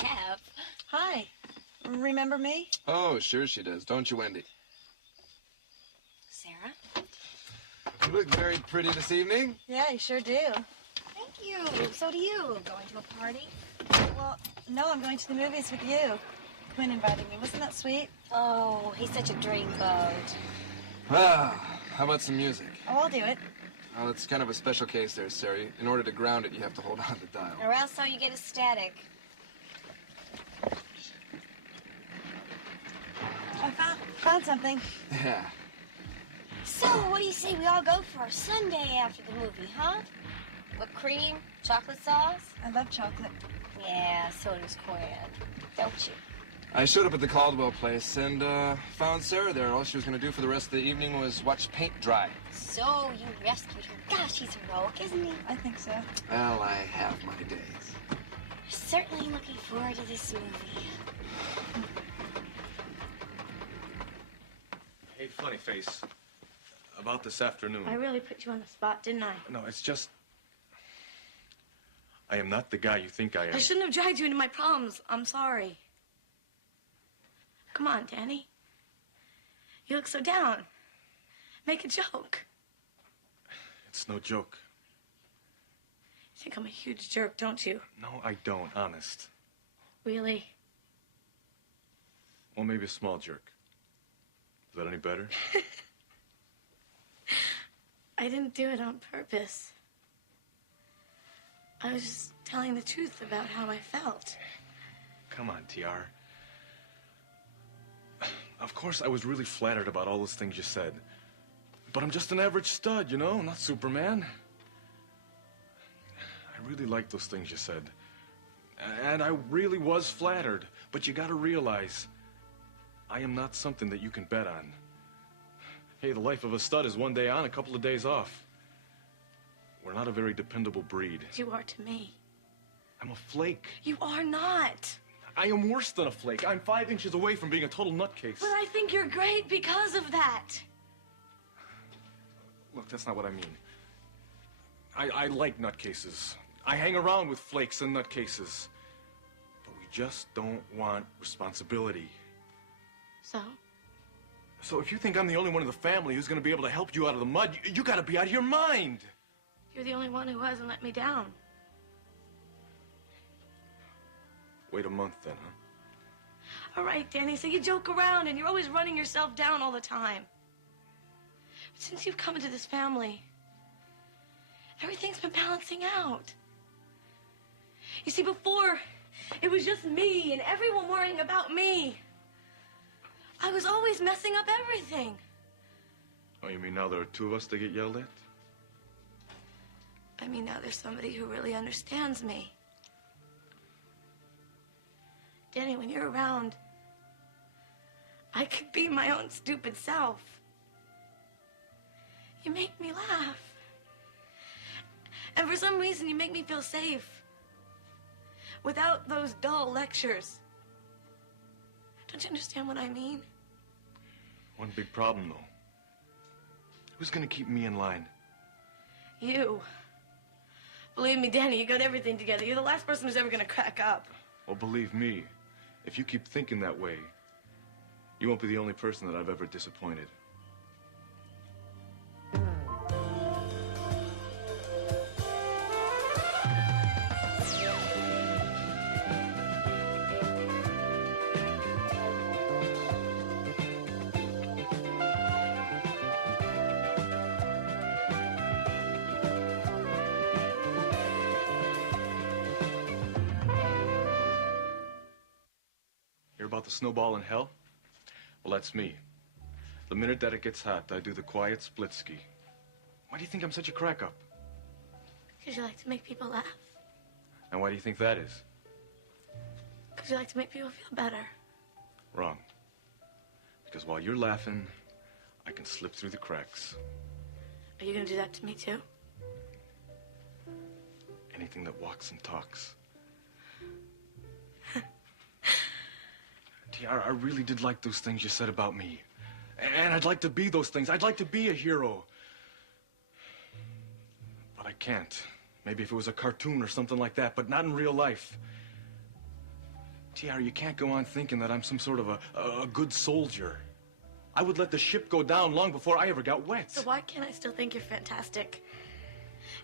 Jeff. Hi. Remember me? Oh, sure she does. Don't you, Wendy? Sarah? You look very pretty this evening. Yeah, you sure do. Thank you. So do you. Going to a party? Well, no, I'm going to the movies with you. Quinn invited me. Wasn't that sweet? Oh, he's such a dreamboat. Ah, how about some music? Oh, I'll do it. Well, it's kind of a special case there, Sarah. In order to ground it, you have to hold on to the dial. Or else how you get a static. I found something. Yeah. So, what do you say we all go for a sundae after the movie, huh? Whipped cream? Chocolate sauce? I love chocolate. Yeah, so does Quinn. Don't you? I showed up at the Caldwell place and found Sarah there. All she was going to do for the rest of the evening was watch paint dry. So you rescued her. Gosh, he's heroic, isn't he? I think so. Well, I have my days. Certainly looking forward to this movie. Hey, funny face. About this afternoon. I really put you on the spot, didn't I? No, it's just... I am not the guy you think I am. I shouldn't have dragged you into my problems. I'm sorry. Come on, Danny. You look so down. Make a joke. It's no joke. You think I'm a huge jerk, don't you? No, I don't, honest. Really? Well, maybe a small jerk. Is that any better? I didn't do it on purpose. I was just telling the truth about how I felt. Come on, TR. Of course, I was really flattered about all those things you said. But I'm just an average stud, you know? Not Superman. I really liked those things you said. And I really was flattered. But you gotta realize, I am not something that you can bet on. Hey, the life of a stud is one day on, a couple of days off. We're not a very dependable breed. You are to me. I'm a flake. You are not. I am worse than a flake. I'm 5 inches away from being a total nutcase. But I think you're great because of that. Look, that's not what I mean. I like nutcases. I hang around with flakes and nutcases. But we just don't want responsibility. So? So if you think I'm the only one in the family who's going to be able to help you out of the mud, you got to be out of your mind. You're the only one who hasn't let me down. Wait a month then, huh? All right, Danny, so you joke around and you're always running yourself down all the time. But since you've come into this family, everything's been balancing out. You see, before, it was just me and everyone worrying about me. I was always messing up everything. Oh, you mean now there are 2 of us that get yelled at? I mean, now there's somebody who really understands me. Danny, when you're around, I could be my own stupid self. You make me laugh. And for some reason, you make me feel safe. Without those dull lectures. Don't you understand what I mean? One big problem, though. Who's gonna keep me in line? You. Believe me, Danny, you got everything together. You're the last person who's ever gonna crack up. Well, believe me, if you keep thinking that way, you won't be the only person that I've ever disappointed. About the snowball in hell? Well, that's me. The minute that it gets hot, I do the quiet split ski. Why do you think I'm such a crack-up? Because you like to make people laugh. And why do you think that is? Because you like to make people feel better. Wrong. Because while you're laughing, I can slip through the cracks. Are you going to do that to me, too? Anything that walks and talks. I really did like those things you said about me. And I'd like to be those things. I'd like to be a hero. But I can't. Maybe if it was a cartoon or something like that, but not in real life. TR, you can't go on thinking that I'm some sort of a good soldier. I would let the ship go down long before I ever got wet. So why can't I still think you're fantastic?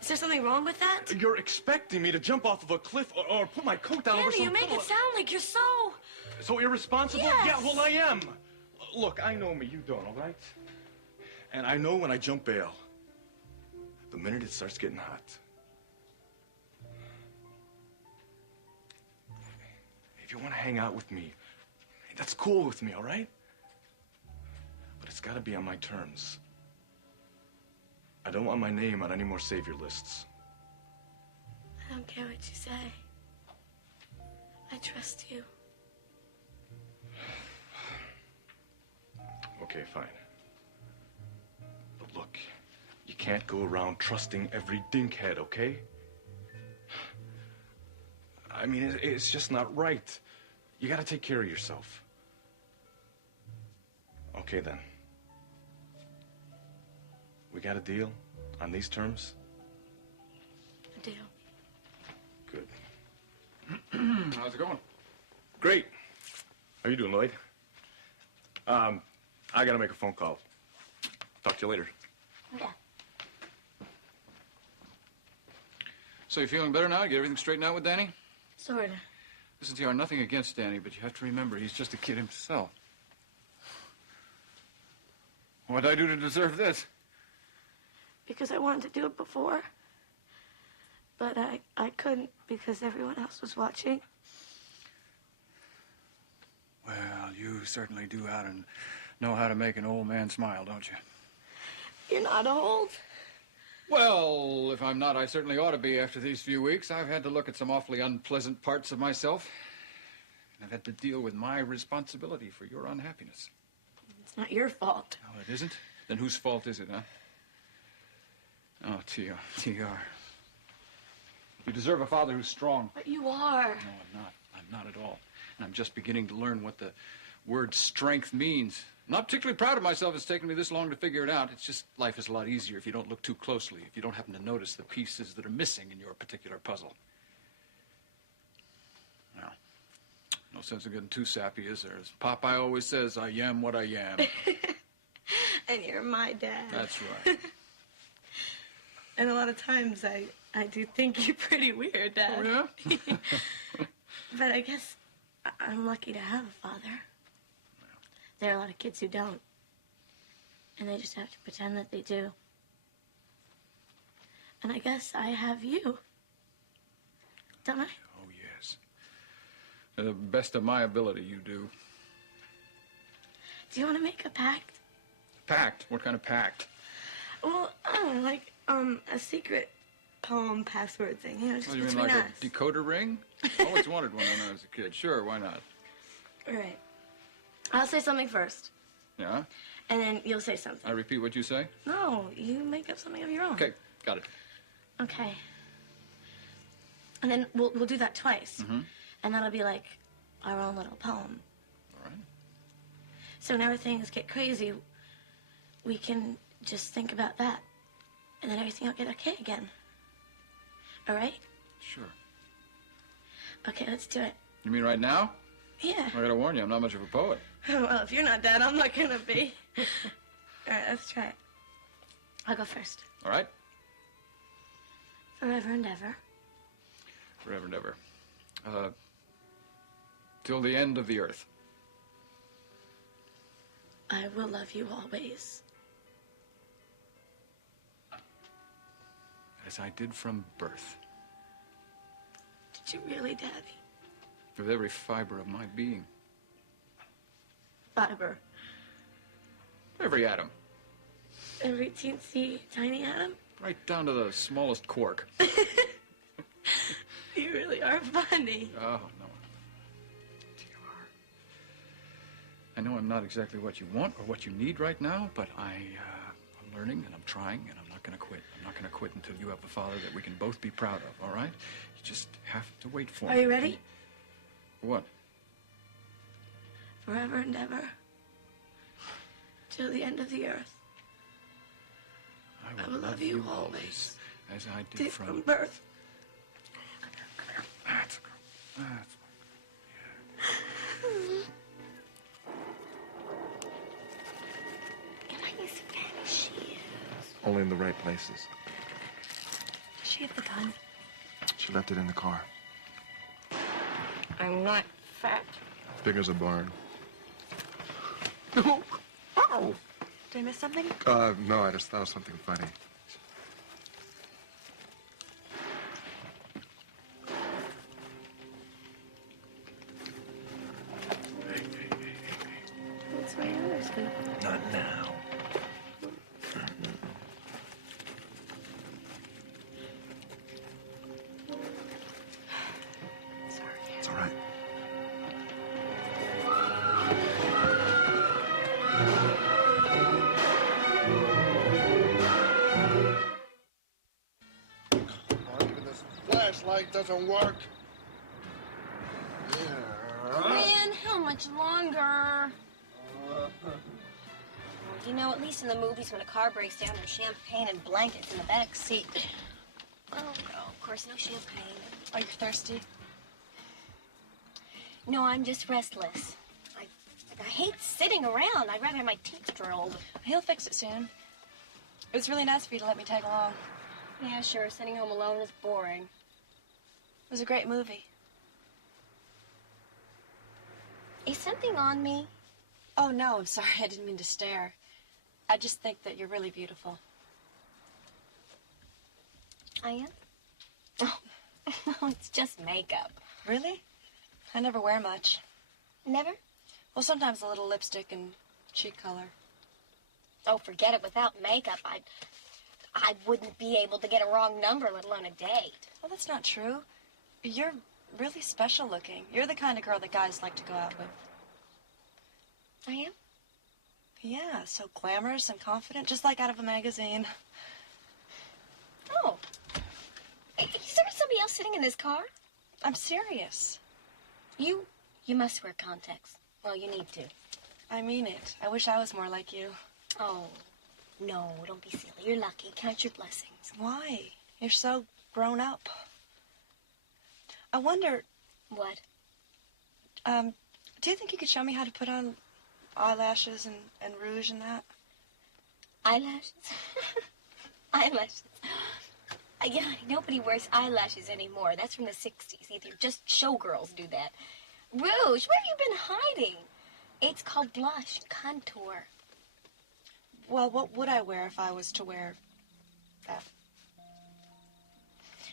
Is there something wrong with that? You're expecting me to jump off of a cliff or put my coat down over Danny, some... you make it sound like you're so... So irresponsible? Yes. Yeah, well, I am. Look, I know me, you don't, all right? And I know when I jump bail, the minute it starts getting hot. If you want to hang out with me, that's cool with me, all right? But it's got to be on my terms. I don't want my name on any more savior lists. I don't care what you say. I trust you. Okay, fine. But look, you can't go around trusting every dinkhead, okay? I mean, it's just not right. You gotta take care of yourself. Okay, then. We got a deal on these terms? A deal. Good. How's it going? Great. How you doing, Lloyd? I gotta make a phone call. Talk to you later. Yeah. So you feeling better now? Get everything straightened out with Danny? Sorta. Listen, TR, nothing against Danny, but you have to remember he's just a kid himself. What'd I do to deserve this? Because I wanted to do it before. But I couldn't because everyone else was watching. Well, you certainly do know how to make an old man smile, don't you? You're not old. Well, if I'm not, I certainly ought to be after these few weeks. I've had to look at some awfully unpleasant parts of myself. And I've had to deal with my responsibility for your unhappiness. It's not your fault. Oh, it isn't? Then whose fault is it, huh? Oh, TR. You deserve a father who's strong. But you are. No, I'm not. I'm not at all. And I'm just beginning to learn what the word strength means. I'm not particularly proud of myself. It's taken me this long to figure it out. It's just life is a lot easier if you don't look too closely, if you don't happen to notice the pieces that are missing in your particular puzzle. Now, no sense in getting too sappy, is there? As Popeye always says, I am what I am. And you're my dad. That's right. And a lot of times I do think you're pretty weird, Dad. Oh, yeah? But I guess I'm lucky to have a father. There are a lot of kids who don't. And they just have to pretend that they do. And I guess I have you. Don't I? Oh, yes. To the best of my ability, you do. Do you want to make a pact? Pact? What kind of pact? Well, I don't know, like, a secret poem password thing, you know, just What, you mean between like us. a decoder ring? I always wanted one when I was a kid. Sure, why not? All right. I'll say something first, Yeah? and then you'll say something. I repeat what you say? No, you make up something of your own. Okay, got it. Okay. And then we'll do that twice. Mm-hmm. And that'll be like our own little poem. All right. So whenever things get crazy, we can just think about that. And then everything will get okay again. All right? Sure. Okay, let's do it. You mean right now? Yeah. I gotta warn you, I'm not much of a poet. Well, if you're not Dad, I'm not gonna be. All right, let's try it. I'll go first. All right? Forever and ever. Forever and ever. Till the end of the earth. I will love you always. As I did from birth. Did you really, Daddy? With every fiber of my being. Fiber. Every atom. Every teensy tiny atom? Right down to the smallest quark. You really are funny. Oh, no. I know I'm not exactly what you want or what you need right now, but I'm learning and I'm trying and I'm not going to quit. I'm not going to quit until you have a father that we can both be proud of, all right? You just have to wait for me. Are you ready? For what? Forever and ever. Till the end of the earth. I will love you always, as I did from birth. That's good. That's yeah. in the right places. Does she have the gun? She left it in the car. I'm not fat. Big as a barn. Ow! Did I miss something? No, I just thought of something funny. What's my other sweet? Not now. Sorry. It's all right. Flashlight doesn't work. Quinn, how much longer? You know, at least in the movies, when a car breaks down, there's champagne and blankets in the back seat. Oh, no, of course, no champagne. Are you thirsty? No, I'm just restless. I hate sitting around. I'd rather have my teeth drilled. He'll fix it soon. It was really nice for you to let me tag along. Yeah, sure, sitting home alone is boring. It was a great movie. Is something on me? Oh, no, I'm sorry. I didn't mean to stare. I just think that you're really beautiful. I am? Oh, no, it's just makeup. Really? I never wear much. Never? Well, sometimes a little lipstick and cheek color. Oh, forget it. Without makeup, I wouldn't be able to get a wrong number, let alone a date. Well, that's not true. You're really special looking. You're the kind of girl that guys like to go out with. I am? Yeah, so glamorous and confident, just like out of a magazine. Oh. Is there somebody else sitting in this car? I'm serious. You must wear contacts. Well, you need to. I mean it. I wish I was more like you. Oh, no, don't be silly. You're lucky. Count your blessings. Why? You're so grown up. I wonder, What? do you think you could show me how to put on eyelashes and rouge and that? Eyelashes? Eyelashes. Yeah, nobody wears eyelashes anymore. That's from the 60s. Either just showgirls do that. Rouge, where have you been hiding? It's called blush, contour. Well, what would I wear if I was to wear that?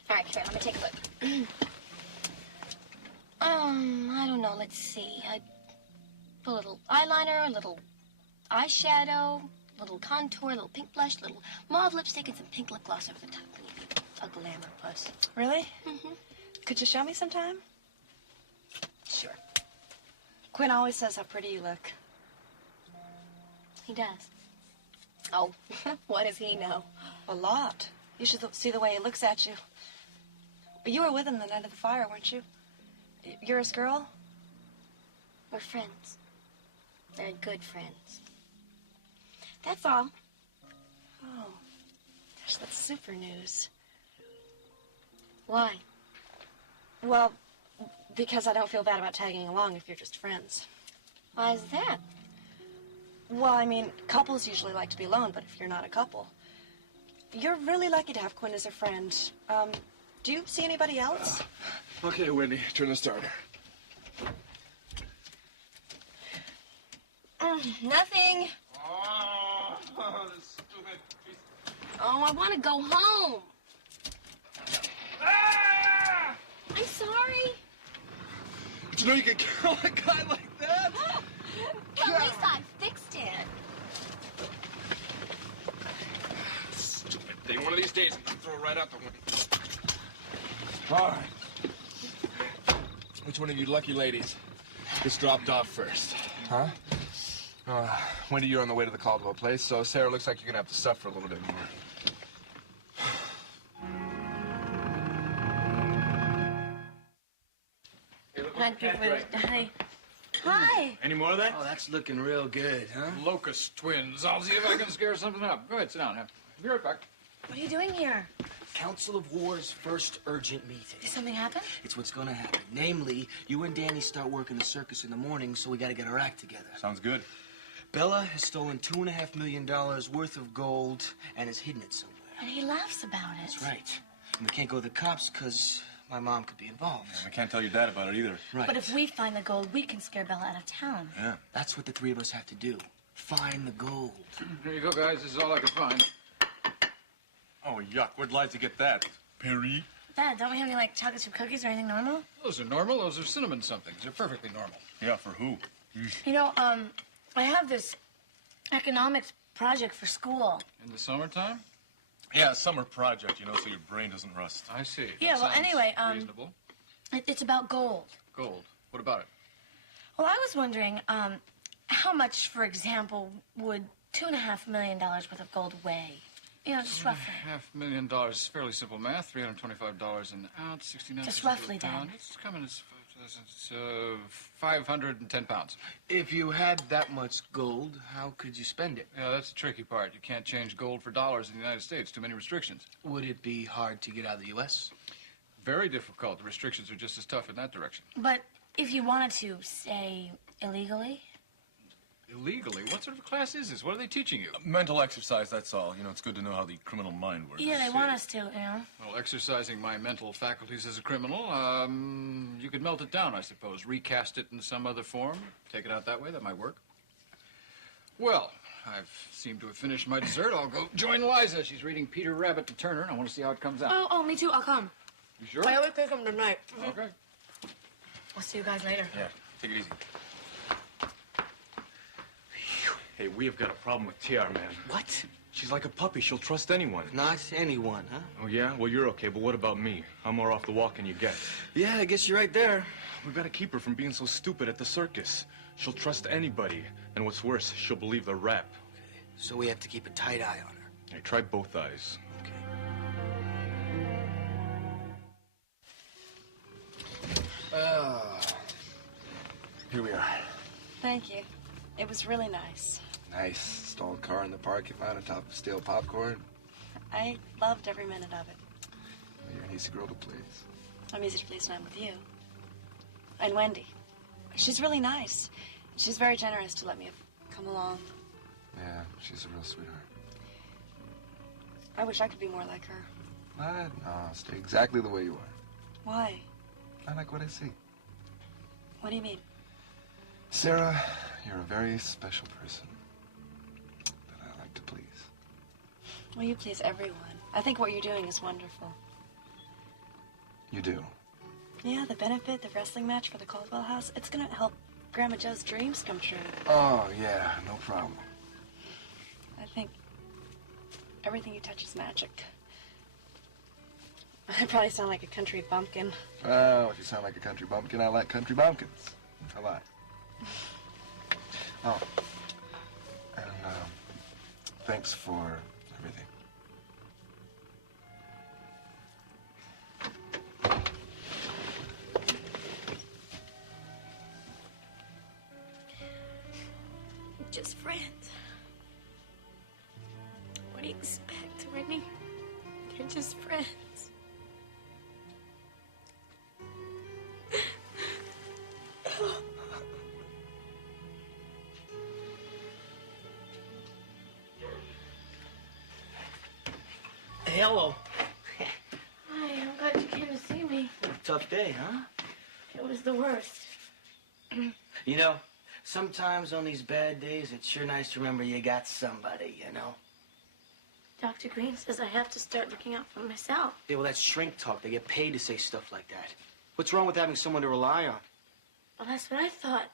All right, here, let me take a look. I don't know. Let's see. I put a little eyeliner, a little eyeshadow, a little contour, a little pink blush, a little mauve lipstick, and some pink lip gloss over the top. A glamour puss. Really? Mm-hmm. Could you show me sometime? Sure. Quinn always says how pretty you look. He does. Oh, what does he know? A lot. You should see the way he looks at you. You were with him the night of the fire, weren't you? You're his girl? We're friends. They're good friends. That's all. Oh. Gosh, that's super news. Why? Well, because I don't feel bad about tagging along if you're just friends. Why is that? Well, I mean, couples usually like to be alone, but if you're not a couple, you're really lucky to have Quinn as a friend. Do you see anybody else? Okay, Whitney, turn the starter. Nothing. Oh, this stupid piece. Oh, I want to go home. Ah! I'm sorry. Did you know you could kill a guy like that? Well, at least I fixed it. Stupid thing. One of these days, I'm gonna throw it right out the window. All right. Which one of you lucky ladies gets dropped off first? Huh? Wendy, you're on the way to the Caldwell place, so Sarah, looks like you're gonna have to suffer a little bit more. Hi. Hi. Any more of that? Oh, that's looking real good, huh? Locust twins. I'll see if I can scare something up. Go ahead, sit down. Be right back. What are you doing here? Council of War's first urgent meeting. Did something happen? It's what's gonna happen. Namely, you and Danny start working the circus in the morning, so we gotta get our act together. Sounds good. Bella has stolen $2.5 million worth of gold and has hidden it somewhere. And he laughs about it. That's right. And we can't go to the cops because my mom could be involved. Yeah, we can't tell your dad about it either. Right. But if we find the gold, we can scare Bella out of town. Yeah. That's what the three of us have to do. Find the gold. Here you go, guys. This is all I could find. Oh, yuck. Where'd Liza get that? Perry? Dad, don't we have any, like, chocolate chip cookies or anything normal? Those are normal. Those are cinnamon somethings. They're perfectly normal. Yeah, for who? You know, I have this economics project for school. In the summertime? Yeah, a summer project, you know, so your brain doesn't rust. I see. Yeah, That well, sounds anyway, reasonable. It's about gold. Gold. What about it? Well, I was wondering, how much, for example, would $2.5 million worth of gold weigh? You know, just roughly. $500,000 is fairly simple math. $325 an ounce, 69 Just cents to roughly, a pound. Dad. It's coming as 510 pounds. If you had that much gold, how could you spend it? Yeah, that's the tricky part. You can't change gold for dollars in the United States. Too many restrictions. Would it be hard to get out of the U.S.? Very difficult. The restrictions are just as tough in that direction. But if you wanted to, say, illegally? Illegally? What sort of class is this? What are they teaching you? Mental exercise, that's all. You know, it's good to know how the criminal mind works. Yeah, they want us to, you know. Well, exercising my mental faculties as a criminal, you could melt it down, I suppose. Recast it in some other form. Take it out that way. That might work. Well, I've seemed to have finished my dessert. I'll go join Liza. She's reading Peter Rabbit to Turner. I want to see how it comes out. Oh, me too. I'll come. You sure? I always take them tonight. Okay. I'll see you guys later. Yeah, take it easy. Hey, we have got a problem with TR, man. What? She's like a puppy. She'll trust anyone. Not anyone, huh? Oh, yeah? Well, you're okay, but what about me? How more off the wall can you get? Yeah, I guess you're right there. We've got to keep her from being so stupid at the circus. She'll trust anybody. And what's worse, she'll believe the rap. So we have to keep a tight eye on her. Hey, try both eyes. Okay. Here we are. Thank you. It was really nice. Nice. Stalled car in the park you found on top of stale popcorn. I loved every minute of it. You're an easy girl to please. I'm easy to please when I'm with you. And Wendy. She's really nice. She's very generous to let me come along. Yeah, she's a real sweetheart. I wish I could be more like her. What? No, stay exactly the way you are. Why? I like what I see. What do you mean? Sarah, you're a very special person that I like to please. Well, you please everyone. I think what you're doing is wonderful. You do. Yeah, the benefit, the wrestling match for the Caldwell house, it's gonna help Grandma Joe's dreams come true. Oh, yeah, no problem. I think everything you touch is magic. I probably sound like a country bumpkin. Well, if you sound like a country bumpkin, I like country bumpkins. A lot. Oh, and thanks for everything. Just friends. What do you expect, Rennie? They're just friends. Hello. Hi, I'm glad you came to see me. Tough day, huh? It was the worst. You know, sometimes on these bad days, it's sure nice to remember you got somebody, you know? Dr. Green says I have to start looking out for myself. Yeah, well, that's shrink talk. They get paid to say stuff like that. What's wrong with having someone to rely on? Well, that's what I thought.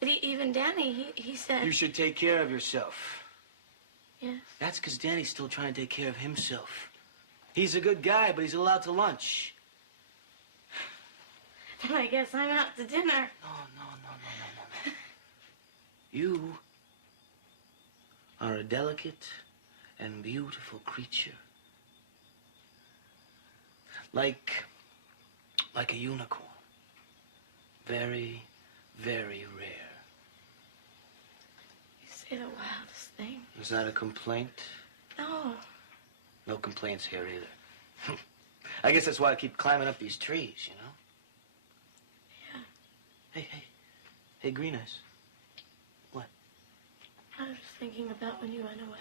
But even Danny, he said... You should take care of yourself. Yes. That's because Danny's still trying to take care of himself. He's a good guy, but he's allowed to lunch. Then I guess I'm out to dinner. No. You are a delicate and beautiful creature. Like a unicorn. Very, very rare. You say the wildest thing. Is that a complaint? No. No complaints here either. I guess that's why I keep climbing up these trees, you know? Yeah. Hey, Green Eyes. What? thinking about when you went away.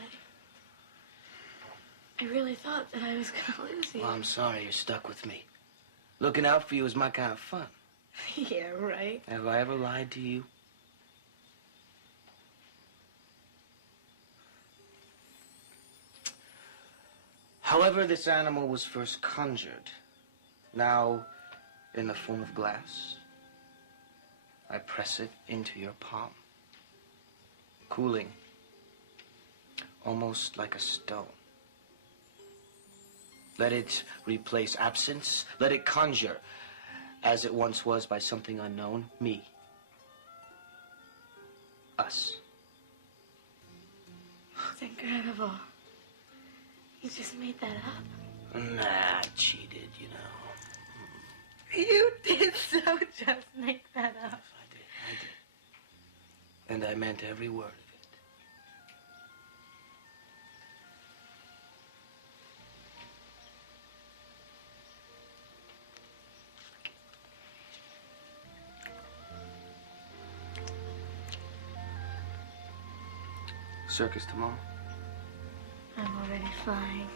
I really thought that I was gonna lose you. Well, I'm sorry you're stuck with me. Looking out for you is my kind of fun. Yeah, right. Have I ever lied to you? However, this animal was first conjured, now in the form of glass. I press it into your palm, cooling, almost like a stone. Let it replace absence. Let it conjure, as it once was by something unknown, me. Us. It's incredible. You just made that up. Nah, I cheated, you know. You did so just make that up. I did. And I meant every word of it. Circus tomorrow? I'm already flying.